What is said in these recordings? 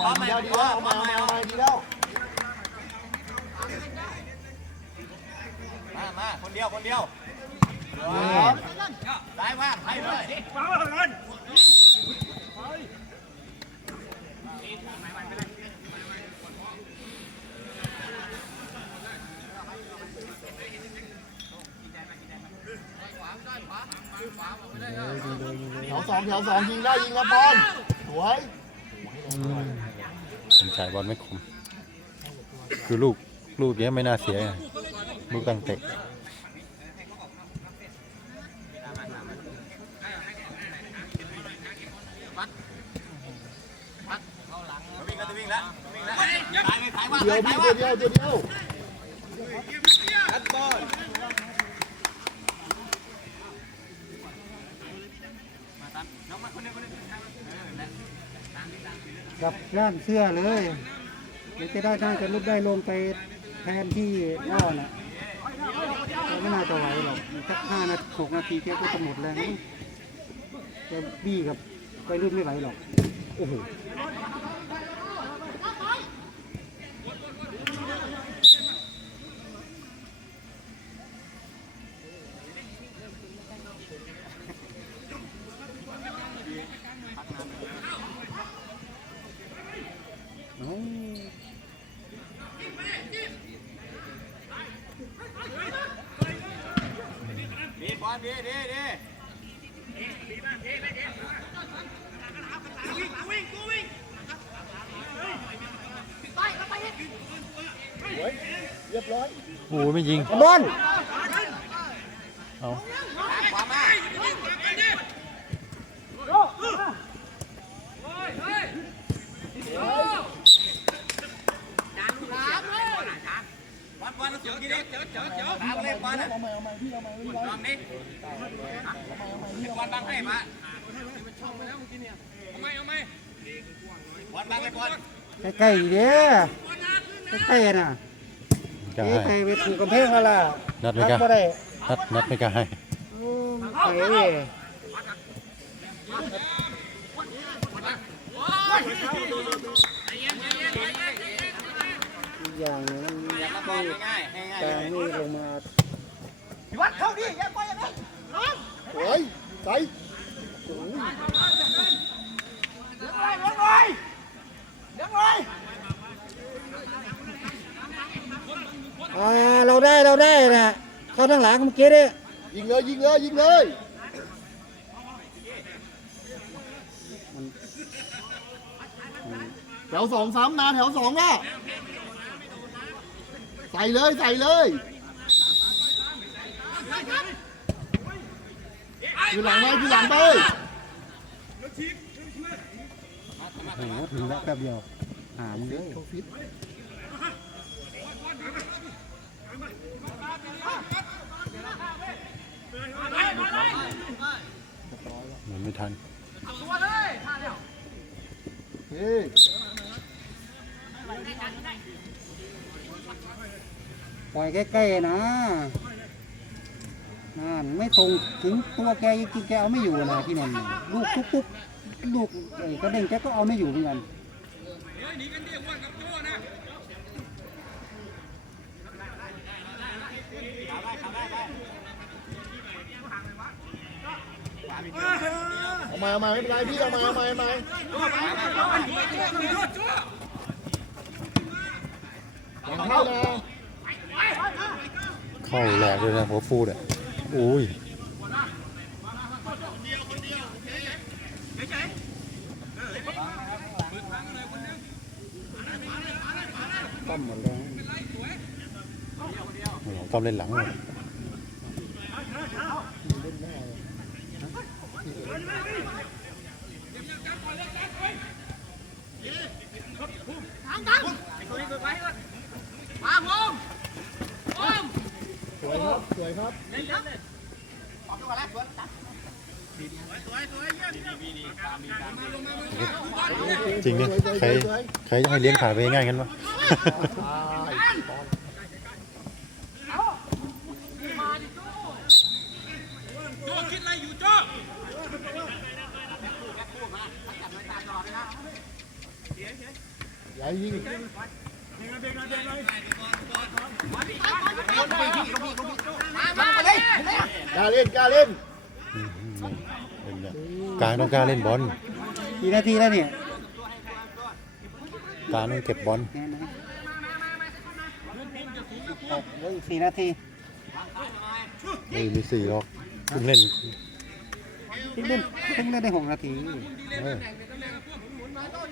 มาดีแล้วดีแล้วเอามาเอามาเอามาดีแล้วมามาคนเดียวคนเดียวซ้ายว่างให้เลยแถวสองแถวสองยิงได้ยิงครับบอลสวยผม จ่ายบอลไม่คม คือลูกลูกเนี้ยไม่น่าเสีย ลูกตั้งเตะเดียวพี่เดีว่างยวเดียวเดียว คัดบอล กับร่างเสื้อเลยเดี๋ยวจะได้น่าจะลุกได้ลงไปแทนที่ย่อน่ะไม่น่าจะไหวหรอกสักห้านาทีหกนาทีแกก็จะหมดแรงแล้วจะบี้กับไปรุ่นไม่ไหวหรอกโอ้โห ดีบอลดีดีดีเรียบร้อย โอ้ไม่ยิงบอลเอาขวามา บอลบอลเจ๋อกี่นิดเจ๋อเจ๋อเจ๋อตามเลยบอลน่ะ เอาใหม่เอาใหม่พี่เอาใหม่ไม่เป็นไร ลองนี่บอลบังให้มาบอลบังเลยบอล ใกล้ๆเด้อใกล้ๆน่ะกล้าเอ๊ะให้ไปถูกกำแพงแล้วล่ะนัดไม่กล้าทัได้นัดนัดไม่กล้าให้โอ้ใครเอ้ย ง่ายง่ายแต่นี่ลงมาวัดเข้าดิอย่ปอยอย่งนั้นน้องโอยใส่โอ้เลี้ยงเลยเลี้ยงเลยเลี้ยงเลยเราได้เราได้นะเข้าทั้งหลังเมื่อกี้ดิยิงเลยยิงเลยยิงเลยแถวสองซ้ำนะแถวสองนะ ใส่เลยใส่เลยคือหลังเลยคือหลังไปโอ้โหถึงแล้วแป๊บเดียวหามงเลยเหมือนไม่ทัน อยใกล้ๆนะนั่นไม่ตรงถึงตัวแกจริงๆแกเอาไม่อยู่นะที่นั่นน่ะลูกทุกปุ๊บลูกไอ้กระเด้งแกก็เอาไม่อยู่เหมือนกันเอามาเอามาไม่เป็นไรพี่เอามาเอามาเอามาอย่าเข้านะ เข้าแหลกเลยนะหัวฟูดอะอุ้ยต้อมหมดแล้วต้องเล่นหลังเลย สวยครับสวยครับ จริงเนี่ยใครใครจะให้เลี้ยงขาไปง่ายกันวะเอย่ายิงมาเลย กล้าเล่นกล้าเล่นอืมอืมเป็นไงกลางต้องกล้าเล่นบอลกี่นาทีแล้วเนี่ยกลางต้องเก็บบอลเนี่ยนะหกเหลืออีกสี่นาทีไม่มีสี่หรอกเพิ่งเล่นเพิ่งเล่นเพิ่งเล่นได้หกนาทีเออตู่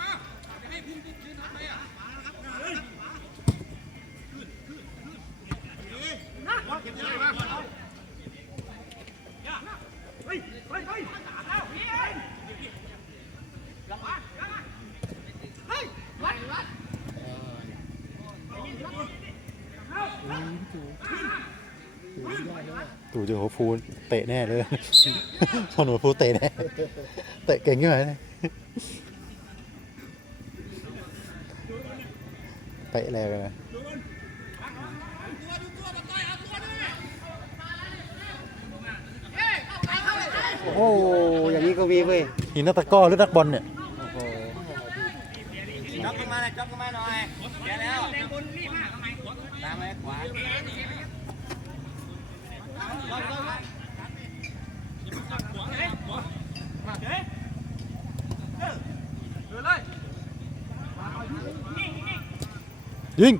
เจอหัวฟูเตะแน่เลยพอหนูฟูเตะแน่เตะเก่งขึ้นมาเลยเตะแรงเลยโอ้โหอย่างนี้ก็มีเว้ยหินนักตะกร้อหรือนักบอลเนี่ยโอ้โหจ็อกขึ้นมาหน่อยจ็อกขึ้นมาหน่อยเดี๋ยวแล้วตามไปขวา ยิง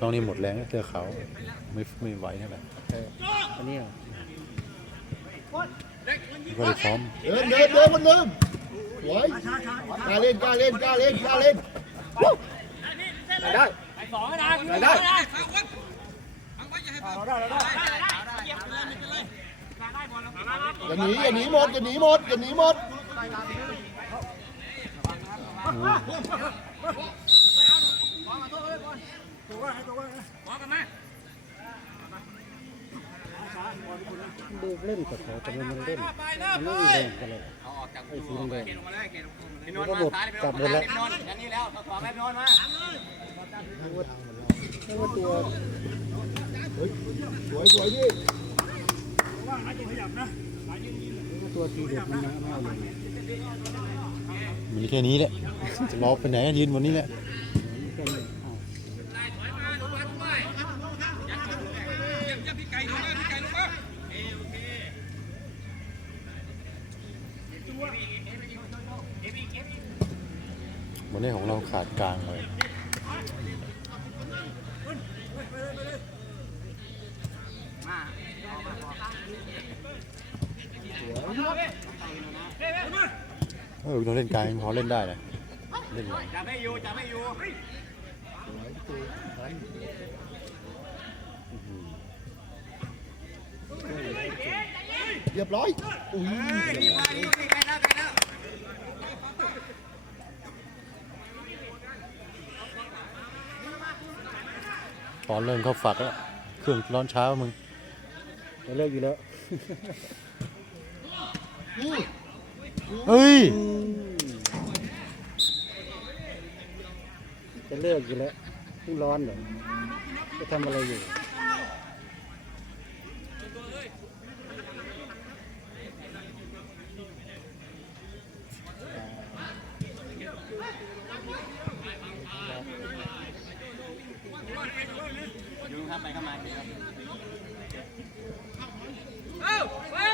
น้องนี่หมดแรงนะเสื้อขาวไม่ไม่ไหวเท่าไหร่อันนี้เหรอก็เลยซ้อมเดินเดินเดินมันลืมสวยกล้าเล่นกล้าเล่นกล้าเล่นกล้าเล่นได้ ได้ได้อย่าหนีอย่าหนีหมดอย่าหนีหมดอย่าหนีหมดดูเล่นกับเขาแต่มันมันเล่นมันไม่มีแรงกันเลยเอาออกจากไอ้สีแดงพี่นนท์มาซ้ายไปนนท์มาพี่นนท์อันนี้แล้วขวาไปพี่นนท์มา ไม่ว่าตัวสวยสวยพี่ตัวทีเด็ดมันยังไม่เอาเลยมีแค่นี้แหละ จะรอไปไหนยืนบนนี้แหละวันนี้ของเราขาดกลางเลย อเราเล่นกลางพอเล่นได้นะเล่นหลังจับไม่อยู่จับไม่อยู่เรียบร้อยอุ้ยนี่มานี่นี่ใกล้แล้วใกล้แล้วตอนเริ่มเข้าฝักแล้ว เครื่องร้อนเช้ามึงจะเลิกอยู่แล้ว เฮ้ยอืมจะเลิกอยู่แล้วเพิ่งร้อนเหรอจะทำอะไรอยู่อยู่ครับไปเข้ามาครับวั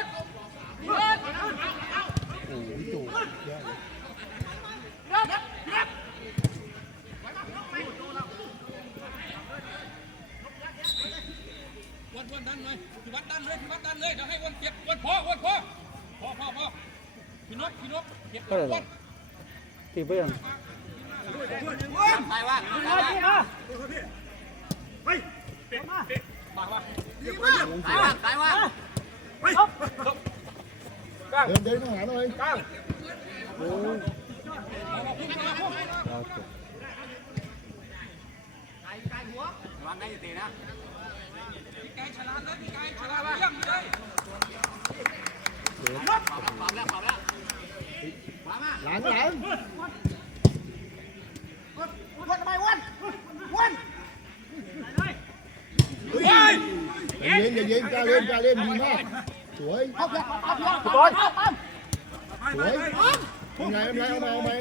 นวนดันเลยพี่วัดดันเลยพี่วัดดันเลยเดี๋ยวให้วันเก็บวันพอวันพอพอพอพอพี่นกพี่นกเก็บเท่าไหร่หรวัอนตีเพื่อนซ้ยว่างซ้ายว่างซ้ายว่างซ้ายว่างเดินเดินมาหาหน่ะวา งได้อยู่ตีนะไก่ฉลาดนะพี่ไก่ฉลาด เยี่ยมเลยขวาแล้วขวาแล้วขวาแล้วขวามาหลังหลังวนไมวนวนเฮ้ยอาเย็นอย่าเย็นกล้าเล่นกล้ามากสวยสวยเป็นไงเป็นไงเอามาเอามา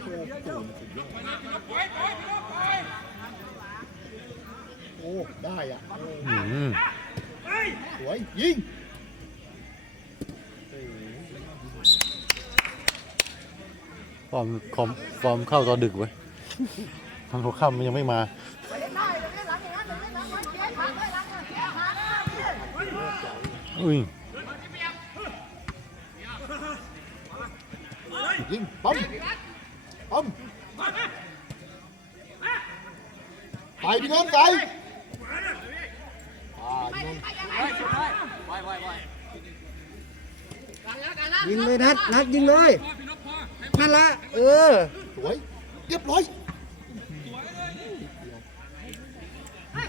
โอ้โหสุดยอดโอ้ ได้อะสวย ยิงฟอร์มคอมฟอร์มเข้าตอนดึกเว้ยทางหัวค่ำมันยังไม่มา อุ้ยยิงปั๊มปั๊มไปพี่น้องไปอ่ายิงยิงเลยนัดนัดยิงเลยนั่นละเออสวยเรียบร้อย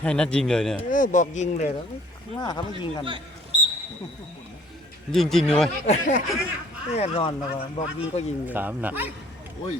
ให้นัดยิงเลยเนี่ยเออบอกยิงเลยแล้วหน้าเขาไม่ยิงกัน ยิงจริงเลยเว้ยแน่นอนนะว่าบอกยิงก็ยิงเลยสามหนักโอ้ย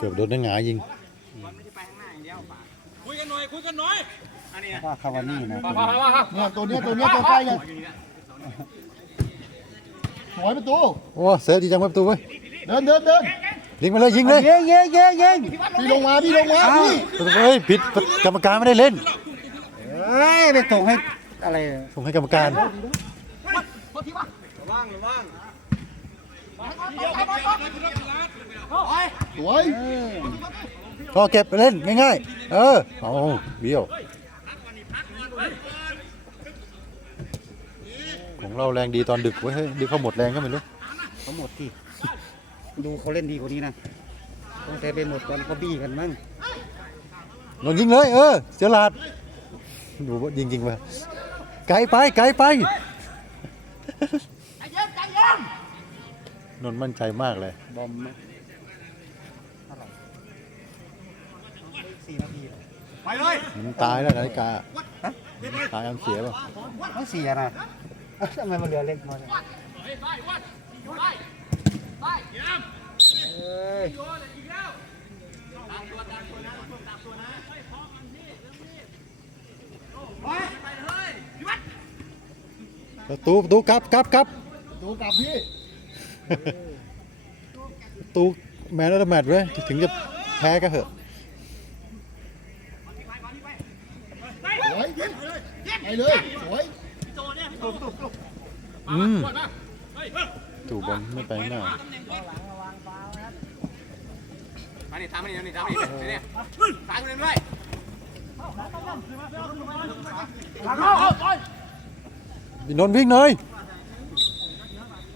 เกือบโดนนักหงายิงคุยกันหน่อยคุยกันหน่อยว่าคาวานี่นะเนี่ยตัวเนี้ยตัวเนี้ยตัวใกล้กันสวยประตูโอ้เซฟดีจังเว้ยประตูเว้ยเดินเดินเดินยิงมาเลยยิงเลยเย้เย้เย้เย้พี่ลงมาพี่ลงมาพี่เฮ้ยผิดกรรมการไม่ได้เล่นเอ้ยไปส่งให้อะไรส่งให้กรรมการ สวยก็เก็บไปเล่นง่ายๆ เออ เอาเบี้ยว ของเราแรงดีตอนดึกเว้ยเฮ้ยดึกเขาหมดแรงก็ไม่รู้เขาหมดที่ดูเขาเล่นดีกว่านี้นะตั้งแต่ไปหมดตอนเขาบี้กันมั้งนนท์ยิงเลย เออเสียหลาดดูว่ายิงจริงไปไกลไปไกลไปนนท์มั่นใจมากเลย บอมนะ ทีเหรอมันตายแล้วนาฬิกาตายอันเสียป่ะเขาเสียนะทำไมมันเหลือเล็กน้อยเนี่ยเอ้ยประตูประตูกลับกลับกลับดูกลับพี่ประตูแมนแล้วแมตช์เว้ยถึงจะแพ้ก็เหอะ สวยไป เลยสวยอืมถูกบอลไม่ไปหน้ามาดิตามมาดินี่ตามมาดินี่ตามกูเล่นด้วยพี่นนท์วิ่งหน่อย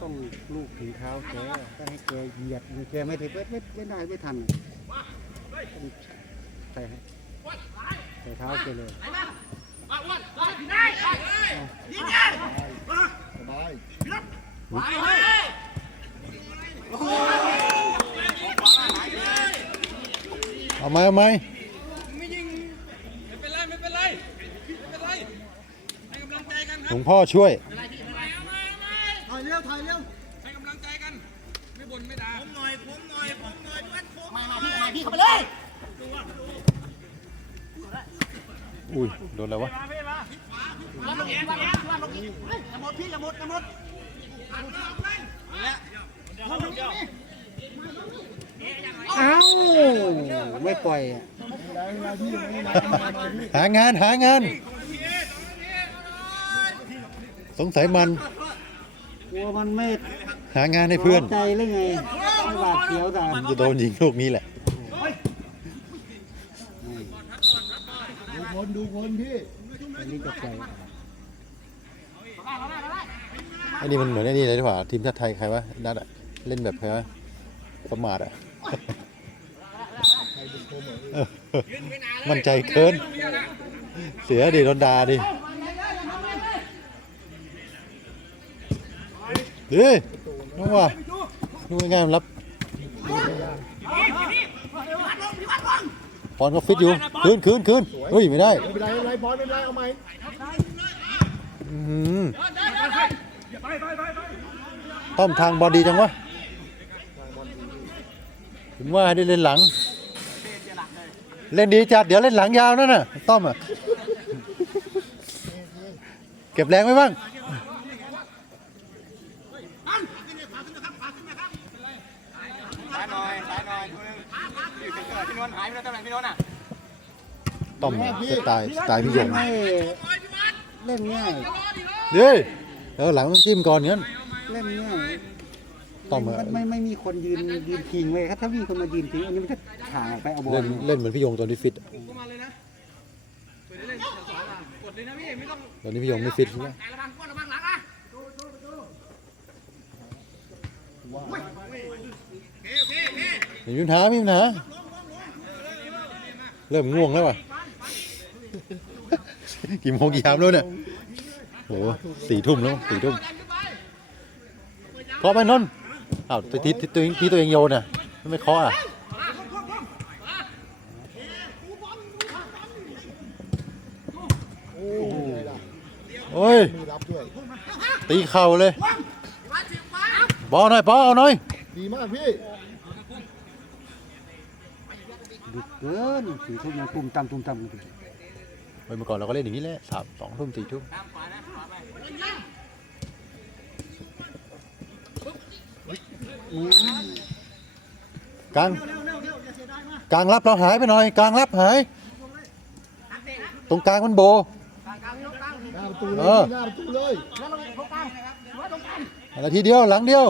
ต้องลูกถึงเท้าแกก็ให้แกเหยียดแกไม่ได้ไม่ไม่ไม่ได้ไม่ทันต้องใส่ให้ใส่เท้าแกเลยสบาย เอาไหมเอาไหมไม่ยิงไม่เป็นไรไม่เป็นไรไม่เป็นไรให้กำลังใจกันคหลรับวงพ่อช่วย ถ่ายเร็วถ่ายเร็วให้กำลังใจกัน ไม่บ่นไม่ด่าผมหน่อยผมหน่อยผมหน่อยวัดผม อุ้ยโดนแล้ววะเอ้าไม่ปล่อยอะหางานหางาน สงสัยมันกลัวมันไม่หางานให้เพื่อน ใจหรือไงไม่บาดเสียวแต่มันจะโดนยิงลูกนี้แหละ ดูคนดูคนพี่อันนี้จะใจอันนี้มันเหมือนไอ้นี่เลยดีกว่าทีมชาติไทยใครวะนัดอะเล่นแบบใครวะประมาทอะเออมั่นใจเกิน เสียดิโดนดาดิดิน้องว่าดูง่ายๆมันรับป อนก็ฟิตอยู่คืนคืนคืนเฮ้ยไม่ได้ไม่เป็นไรไม่เป็นไรพอไม่เป็นไรเอาใหม่อื้อหือต้อมทางบอลดีจังวะถึงว่าให้ได้เล่นหลัง เล่นดีจัดเดี๋ยวเล่นหลังยาวนั่นน่ะต้อมอะเก็บแรงไว้บ้าง ซ้ายหน่อยซ้ายหน่อยตัวนึงพี่เกิดพี่นวลหายไปแล้วตำแห น่งพี่นวลอะต้อมสไตล์สไตล์พี่ยงไม่เล่นง่ายเดี๋ยวเออหลังต้องจิ้มก่อนงั้นเล่นง่ายต้อมอะมันไม่ไม่มีคนยืนยืนพิงเลยครับถ้ามีคนมายืนพิงอันนี้มันจะถ่างออกไปเอาบอเล่ลนเล่นเหมือนพี่ยงตอนที่ฟิตอะก็มาเลยนะเปิดเล่นสองอะกดเลยนะพี่ไม่ต้องตอนนี้พี่ยงไม่ฟิตใช่ไหมแต่ระวังก้นระวังหลังอะไม่มีปัญหาไม่มีปัญหา เริ่มง่วงแล้วว่ะ กี่โมงกี่ยามแล้วเนี่ยโหสี่ทุ่มแล้วสี่ทุ่มเคาะไปนนท์อ้าวตัวที่ที่ตัวเองที่ตัวเองโยนน่ะไม่เคาะอะโอ้ยล่ะโอ้ยมีรับด้วยตีเข่าเลยบอลหน่อยบอลเอาหน่อยดีมากพี่ ดึก เกินสี่ทุ่มยังตุ้มตามตุ้มตามกันอยู่เมื่อก่อนเราก็เล่นอย่างนี้แหละสามสองทุ่มสี่ทุ่มตามขวานะขวาไปกลางกลางรับเราหายไปหน่อยกลางรับหาย ตรงกลางมันโบหน้าประตูเลเอยอหน้าประตูเลยอะไรทีเดียวหลังเดียว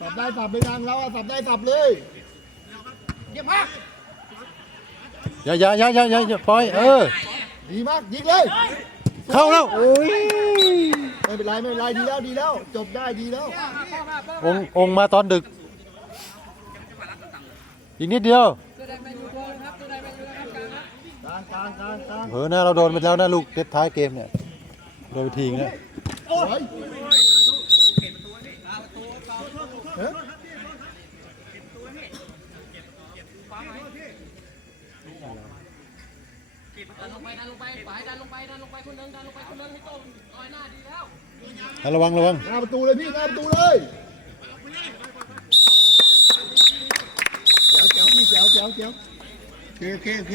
สับได้สับไปทางเราอะสับได้สับเลยอย่า อย่าอย่าอย่าอย่าอย่าปล่อยเออ ดีมากยิงเลยเข้าแล้วโอ้ยไม่เป็นไรไม่เป็นไรดีแล้วดีแล้ว จบได้ดีแล้วองค์องค์มาตอนดึก อีกนิดเดียวกลางกลางกลางกลางเผลอนะเราโดนไปแล้วนะลูกเซตท้ายเกมเนี่ยโดนไปทีนะโอ้ยเฮ้ย ดันลงไปดันลงไปขวา ดันลงไปดันลงไปคนนึงดันลงไปคนนึงให้โต้ลอยหน้าดีแล้วระวังระวังหน้าประตูเลยพี่หน้าประตูเลยเจ๋วเจ๋วพี่เจ๋วเจ๋วเจ๋วโอเคโอเคโอเค